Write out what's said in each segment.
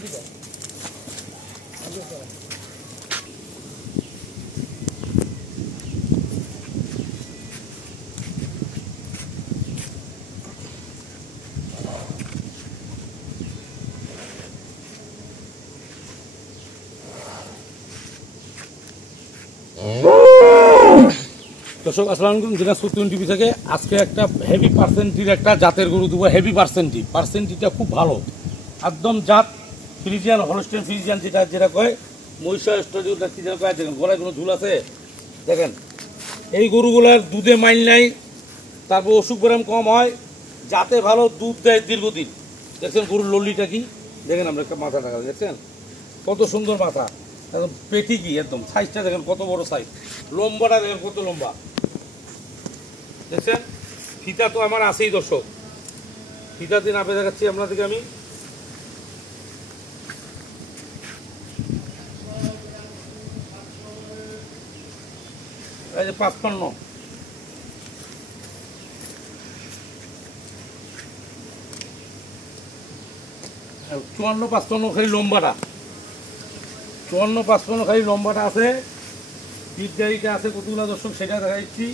দর্শক আসসালামু আলাইকুম, দিনাজপুর টিভি থেকে আজকে একটা হেভি পার্সেন্টির একটা জাতের গরু দেবো। হেভি পার্সেন্টিটা খুব ভালো, একদম জাত ফ্রিজিয়ান, হলস্টেইন ফ্রিজিয়ান, যেটা কয় মহিষা স্টুডিওটা কি যেন কয়। দেখেন গলায় কোনো ঝুল আছে, দেখেন এই গরুগুলার দুধে মাইল নাই, তারপর অসুখ ব্যারাম কম হয়, জাতে ভালো, দুধ দেয় দীর্ঘদিন। দেখছেন গরুর লল্লিটা কি, দেখেন আমরা একটা মাথা টাকা দেখছেন কত সুন্দর মাথা, একদম পেটি কি একদম সাইজটা দেখেন কত বড় সাইজ, লম্বাটা দেখেন কত লম্বা দেখছেন। ফিতা তো আমার আছেই দর্শক, ফিতা দিন আপে দেখাচ্ছি আপনাদেরকে আমি। এই যে 55, চুয়ান্ন 55 খালি লম্বাটা, 54 55 খালি লম্বাটা আছে। পিঠ গাড়িটা আছে কতগুলো দর্শক সেটা দেখা দিচ্ছি।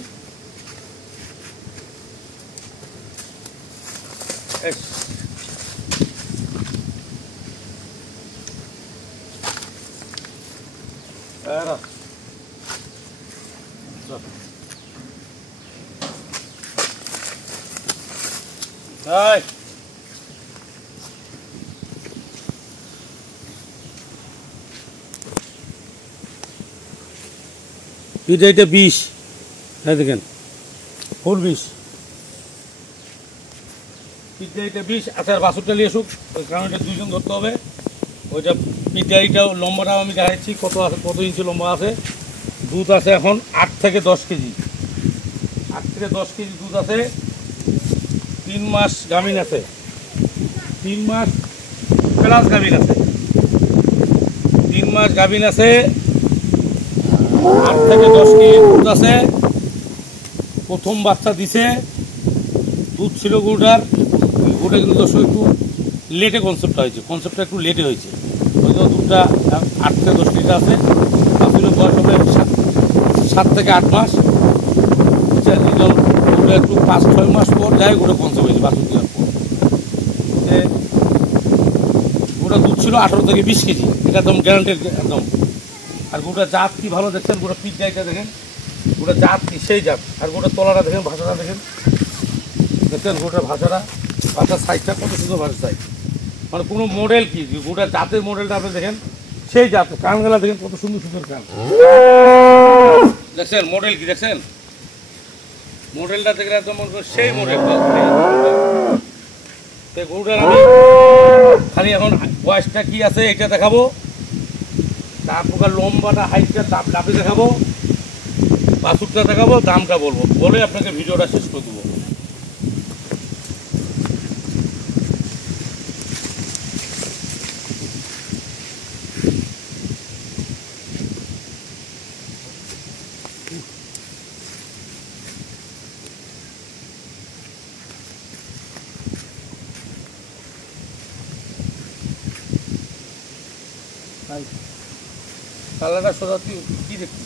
এটা 20, দেখেন ফুল 20, পিঠগাড়িটা 20। আচ্ছা বাছুরটা নিয়ে আসুক, কারণ এটা দুইজন ধরতে হবে। ওইটা পিঠগাড়িটাও লম্বাটাও আমি দেখাচ্ছি কত আছে, কত ইঞ্চি লম্বা আছে। দুধ আছে এখন 8 থেকে 10 কেজি, 8 থেকে 10 কেজি দুধ আছে। 3 মাস গাভিন আছে, 3 মাস প্লাস গাভিন আছে, 3 মাস গাভিন আছে। 8 থেকে 10 কেজি দুধ আছে। প্রথম বাচ্চা দিছে, দুধ ছিল গরুটার। গরুটা কিন্তু দর্শক একটু লেটে কনসেপ্টটা একটু লেটে হয়েছে। ওই জন্য দুধটা 8 থেকে 10 লিটার আছে। বাছুরের বয়স হবে 7 থেকে 8 মাস। গরুটা একটু 5-6 মাস পর যায় গরুটা কনসেপ্ট হয়েছে বাছুর দেওয়ার পর। গরুটা দুধ ছিল 18 থেকে 20 কেজি, এটা একদম গ্যারান্টেড একদম। আর গরুটা জাত কি ভালো দেখছেন, গরুটা পিঠ গাইটা দেখেন, গরুটা জাত কি সেই জাত। আর গরুটার তলাটা দেখেন, ভাষাটা দেখেন, দেখছেন গরুটার ভাষার সাইজটা কত সুন্দর ভাষার সাইজ। মানে কোনো মডেল কি, গরুটার জাতের মডেলটা আপনি দেখেন সেই জাত। কানগুলা দেখেন কত সুন্দর সুন্দর কান, দেখছেন মডেল কি দেখছেন, মডেলটা দেখলে একদম সেই মডেল। গরুটার আমি খালি এখন বয়সটা কি আছে এটা দেখাবো, তারপর লম্বাটা হাইটটা ডাবে দেখাবো, বাছুরটা দেখাবো, দামটা বলবো, বলে আপনাকে ভিডিওটা শেষ করে দেবো। কালারটা সোজা তুই কি দেখছি,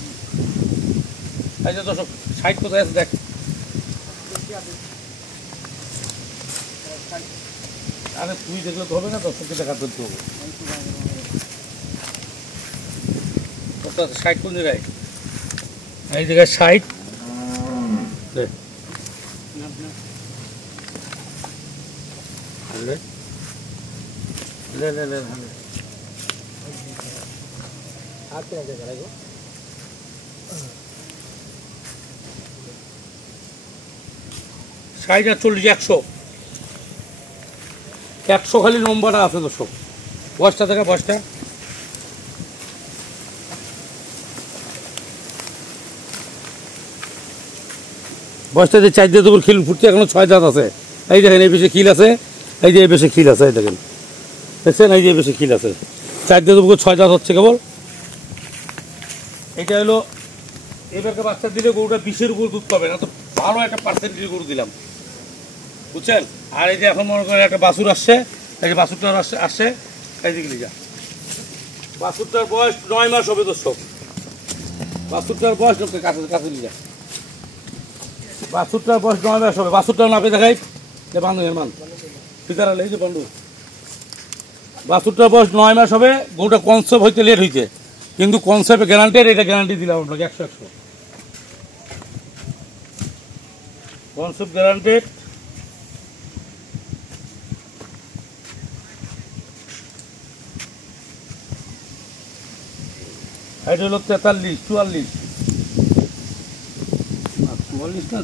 এই যে দর্শক 60 কোথায় আছে দেখ। আরে তুই দেখলে তো হবে না, দর্শককে দেখাতে হবে। 60 কোন জায়গায়, এই জায়গায় 60। ষাট 40 100 খালি নম্বরটা আছে দর্শক। বয়সটা দেখা, বয়সটা যে 4 দাঁত উপর খিল ফুটছে, এখনো 6 দাঁত আছে। এই দেখেন এই বেশি খিল আছে, এই যে এই বেশি খিল আছে, এই দেখেন দেখছেন, এই যে বেশি খিল আছে। 4 দাঁত উপর 6 দাঁত হচ্ছে কেবল। এটা হলো এবারকে বাচ্চা দিলে গরুটা 20-এর উপর দুধ পাবে না, তো ভালো একটা পার্সেন্টেজ গরু দিলাম, বুঝছেন। আর এই যে এখন মনে করেন একটা বাছুর আসছে, এই যে বাছুরটা আসছে এইদিকে যা। বাছুরটার বয়স 9 মাস হবে দর্শক। বাছুরটার বয়স কাছে কাছে নিয়ে যা। বাছুরটার বয়স 9 মাস হবে। বাছুরটা নাপে দেখাই যে বান্ধব এর মান ঠিকারা লেগেছে বন্ধু। বাছুরটার বয়স 9 মাস হবে। গরুটা কনসেপ্ট হইতে লেট হয়েছে, কিন্তু কনসেপ্টে গ্যারান্টেড, এটা গ্যারান্টি দিলাম আপনাকে 100-100 কনসেপ্ট গ্যারান্টেড। হাইট হলো 43, 44, 44 না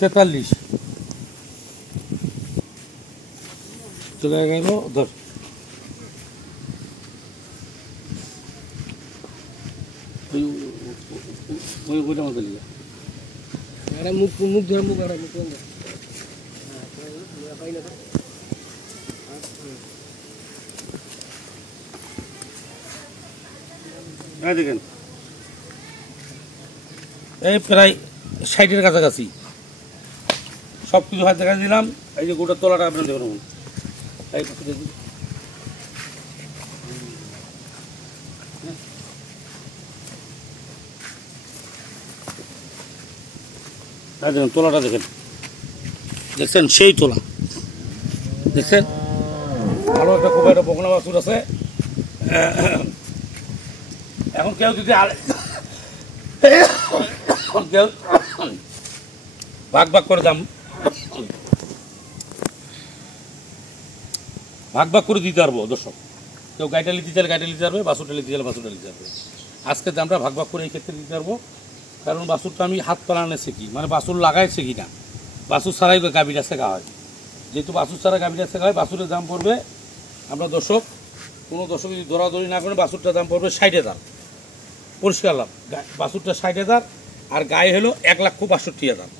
43 চলে গেল 10। ওইটা মতো লিখা মুখ মুখ ধরে মুখ আর মুখ দেখেন এই প্রায় 60-এর কাছাকাছি সব কিছু হাত দেখা দিলাম। এই যে গোটার তলাটা আপনার দেখুন, এই দেখেন তোলাটা দেখেন, দেখছেন সেই তোলা দেখছেন। ভালো একটা খুব একটা বকনা বাছুর আছে। এখন কেউ যদি কেউ ভাগ ভাগ করে দাম ভাগ ভাগ করে দিতে পারবো দর্শক। কেউ গাড়িটা নিতে চাইলে গাড়িটা নিতে পারবে, বাছুরটা নিতে চাইলে বাছুরটা নিতে পারবে। আজকে দামটা ভাগ ভাগ করে এই ক্ষেত্রে দিতে পারবো, কারণ বাছুরটা আমি হাত পালানে শিখি, মানে বাছুর লাগাই শিখি না। বাছুর ছাড়াই গাভীটা শেখা হয়, যেহেতু বাছুর ছাড়া গাভীটা শেখা হয়। বাছুরের দাম পড়বে আমরা দর্শক, কোনো দর্শক যদি দৌড়াদৌড়ি না করে, বাছুরটার দাম পড়বে 60,000 পরিষ্কার লাভ। বাছুরটা 60,000 আর গায়ে হলো 1,62,000।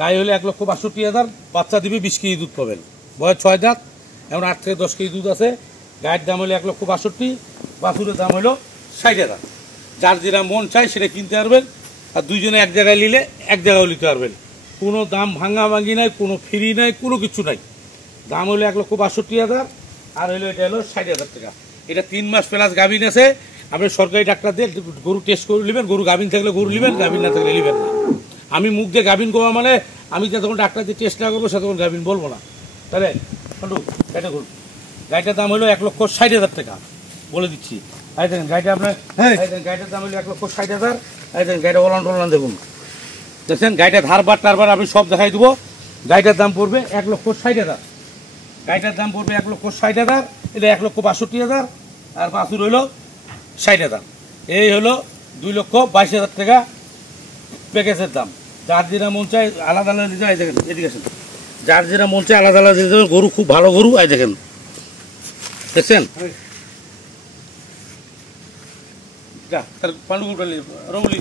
গায়ে হলো 1,62,000। বাচ্চা দিবে 20 কেজি দুধ পাবেন, বয়স 6 দাঁত, এখন 8 থেকে 10 কেজি দুধ আছে। গায়ের দাম হলো 1,62,000, বাছুরের দাম হলো 60,000। যার যেটা মন চাই সেটা কিনতে পারবেন, আর দুইজনে এক জায়গায় নিলে এক জায়গায় নিতে পারবেন। কোনো দাম ভাঙাভাঙি নাই, কোনো ফ্রি নাই, কোনো কিছু নাই। দাম হলো 1,62,000 আর হলো এটা হলো 60,000 টাকা। এটা 3 মাস প্লাস গাভিন আছে। আপনি সরকারি ডাক্তার দিয়ে গরু টেস্ট করে নেবেন, গরু গাভিন থাকলে গরু নেবেন, গাভিন না থাকলে নেবেন না। আমি মুখ দিয়ে গাভিন করবো মানে আমি যতক্ষণ ডাক্তার দিয়ে টেস্ট না করবো ততক্ষণ গাভিন বলবো না। তাহলে গাড়িটা করুন। গাড়িটার দাম হলো 1,60,000 টাকা বলে দিচ্ছি। এই দেখেন গাড়িটা আপনার, গাড়িটার দাম হলো 1,60,000। এই দেখেন গাড়িটা ওলান টোলান দেখুন, দেখছেন গাড়িটা ধারবার টারবার আমি সব দেখাই দেবো। গাড়িটার দাম পড়বে 1,60,000। গাড়িটার দাম পড়বে 1,60,000। এটা 1,62,000 আর বাছুর হইল 60,000। এই হলো 2,22,000 টাকা প্যাকেজের দাম। যার যেটা মন চায় আলাদা আলাদা দিতে হয়। দেখেন এদিকে আসেন, যার যেটা মন চায় আলাদা আলাদা দিতে হবে। গরু খুব ভালো গরু। এই দেখেন দেখছেন পান্ডুগুটা রৌলি